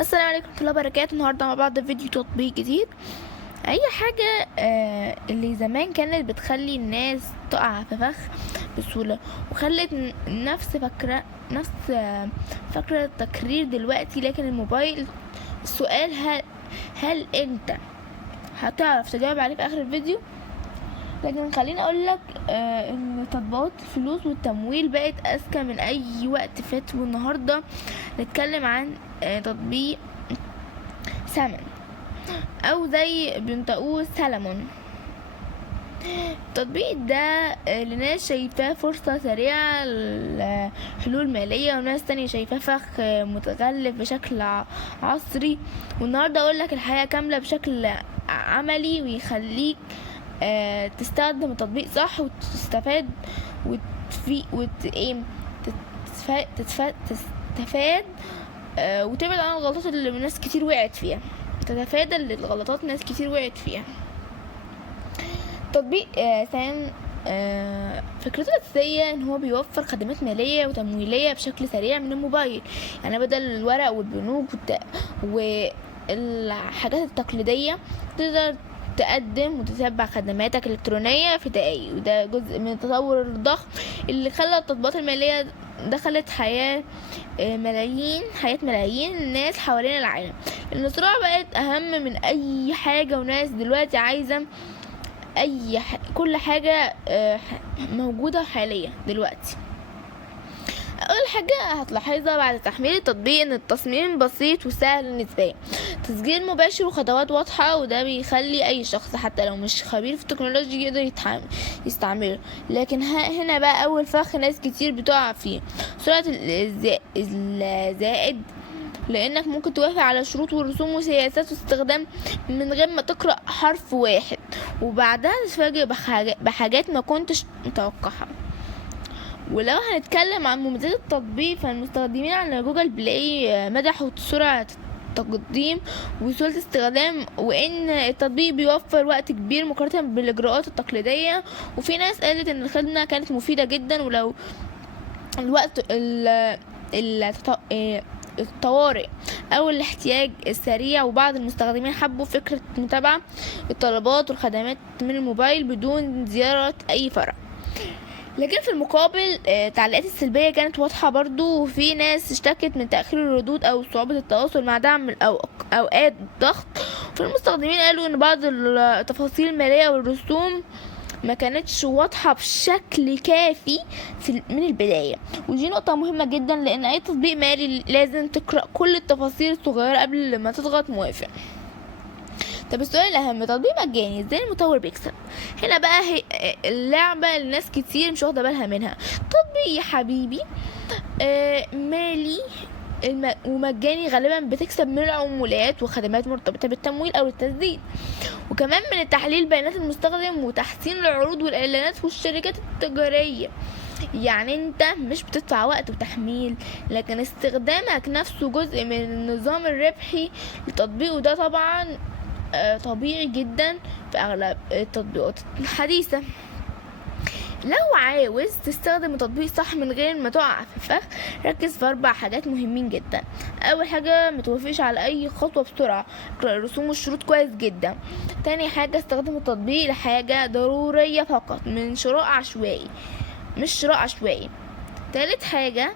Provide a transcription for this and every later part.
السلام عليكم ورحمة الله وبركاته. النهارده مع بعض فيديو تطبيق جديد. اي حاجة اللي زمان كانت بتخلي الناس تقع في فخ بسهولة، وخلت نفس فكرة التكرير دلوقتي. لكن الموبايل، السؤال هل انت هتعرف تجاوب عليه في اخر الفيديو؟ لكن خليني اقول لك ان تطبيقات الفلوس والتمويل بقت اذكى من اي وقت فات. والنهارده نتكلم عن تطبيق سامن، او زي بينطقوه سلمون. التطبيق ده لناس شايفاه فرصة سريعة لحلول مالية، وناس تانية شايفاه فخ متغلف بشكل عصري. والنهاردة اقول لك الحياة كاملة بشكل عملي، ويخليك تستخدم التطبيق صح وتستفاد تستفاد وتبعد عن الغلطات اللي ناس كتير وقعت فيها، تتفادى الغلطات ناس كتير وقعت فيها. تطبيق سام فكرته الأساسية ان هو بيوفر خدمات مالية وتمويلية بشكل سريع من الموبايل. يعني بدل الورق والبنوك والحاجات التقليدية، تقدر تقدم وتتبع خدماتك الإلكترونية في دقايق. وده جزء من التطور الضخم اللي خلى التطبيقات المالية دخلت حياة ملايين الناس حوالين العالم. لأن السرعة بقت أهم من أي حاجة، وناس دلوقتي عايزة كل حاجة موجودة حاليا دلوقتي. اول حاجة هتلاحظها بعد تحميل التطبيق ان التصميم بسيط وسهل النسبية، تسجيل مباشر وخطوات واضحة، وده بيخلي اي شخص حتى لو مش خبير في التكنولوجيا يقدر يستعمله. لكن هنا بقى اول فخ ناس كتير بتقع فيه: سرعة الزائد، لانك ممكن توافق على شروط ورسوم وسياسات واستخدام من غير ما تقرأ حرف واحد، وبعدها تتفاجئ بحاجات ما كنتش متوقعها. ولو هنتكلم عن مميزات التطبيق، فالمستخدمين على جوجل بلاي مدحوا سرعة التقديم وسهولة الاستخدام، وان التطبيق بيوفر وقت كبير مقارنة بالاجراءات التقليدية. وفي ناس قالت ان الخدمة كانت مفيدة جدا، ولو الوقت الطوارئ او الاحتياج السريع. وبعض المستخدمين حبوا فكرة متابعة الطلبات والخدمات من الموبايل بدون زيارة اي فرع. لكن في المقابل التعليقات السلبية كانت واضحة برضو، وفي ناس اشتكت من تأخير الردود أو صعوبة التواصل مع دعم أوقات ضغط. في المستخدمين قالوا إن بعض التفاصيل المالية والرسوم ما كانتش واضحة بشكل كافي من البداية. ودي نقطة مهمة جدا، لأن أي تطبيق مالي لازم تقرأ كل التفاصيل الصغيرة قبل ما تضغط موافق. طب السؤال الأهم: تطبيق مجاني ازاي المطور بيكسب؟ هنا بقى هي اللعبة اللي ناس كتير مش واخدة بالها منها. تطبيق يا حبيبي مالي ومجاني، غالبا بتكسب من العمولات وخدمات مرتبطة بالتمويل أو التسديد، وكمان من تحليل بيانات المستخدم وتحسين العروض والإعلانات والشركات التجارية. يعني انت مش بتدفع وقت وتحميل، لكن استخدامك نفسه جزء من النظام الربحي للتطبيق. وده طبعا طبيعي جدا في اغلب التطبيقات الحديثة. لو عاوز تستخدم التطبيق صح من غير ما تقع في فخ، ركز في 4 حاجات مهمين جدا. اول حاجة: متوافقش على اي خطوة بسرعة، اقرأ الرسوم والشروط كويس جدا. تاني حاجة: استخدم التطبيق لحاجة ضرورية فقط، من شراء عشوائي مش شراء عشوائي. تالت حاجة: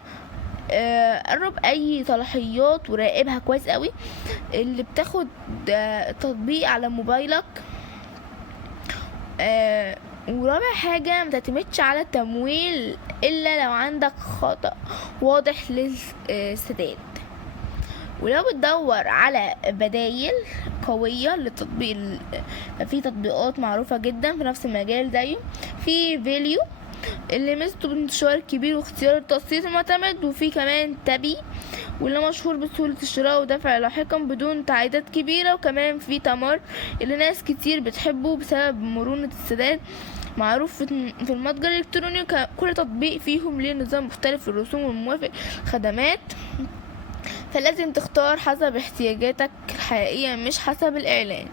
قرب اي صلاحيات وراقبها كويس قوي اللي بتاخد تطبيق على موبايلك. ورابع حاجة: متعتمدش على التمويل الا لو عندك خطأ واضح للسداد. ولو بتدور على بدايل قوية للتطبيق، في تطبيقات معروفة جدا في نفس المجال زيه. في فيليو اللي ميزته بانتشار كبير واختيار التقسيط المعتمد، وفي كمان تابي واللي مشهور بسهولة الشراء ودفع لاحقا بدون تعقيدات كبيرة. وكمان في تمر اللي ناس كتير بتحبه بسبب مرونة السداد، معروف في المتجر الإلكتروني. كل تطبيق فيهم ليه نظام مختلف في الرسوم والموافق خدمات، فلازم تختار حسب احتياجاتك الحقيقية مش حسب الإعلان.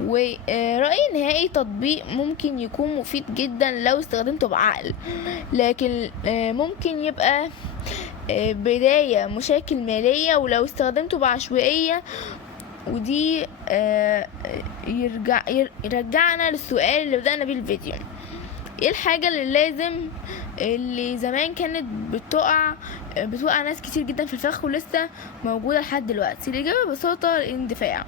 ورأيي النهائي: تطبيق ممكن يكون مفيد جدا لو استخدمته بعقل، لكن ممكن يبقى بداية مشاكل مالية، ولو استخدمته بعشوائية. ودي يرجعنا للسؤال اللي بدأنا بيه الفيديو: ايه الحاجة اللي زمان كانت بتوقع ناس كتير جدا في الفخ ولسه موجودة لحد دلوقتي؟ الإجابة ببساطة الاندفاع.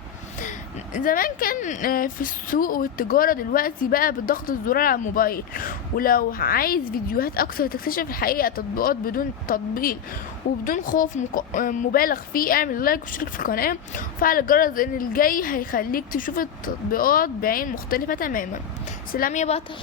زمان كان في السوق والتجارة، دلوقتي بقى بالضغط الزرار على الموبايل. ولو عايز فيديوهات أكثر تكتشف الحقيقة، تطبيقات بدون تطبيل وبدون خوف مبالغ فيه، اعمل لايك واشترك في القناة وفعل الجرس، لأن الجاي هيخليك تشوف التطبيقات بعين مختلفة تماما. سلام يا بطل.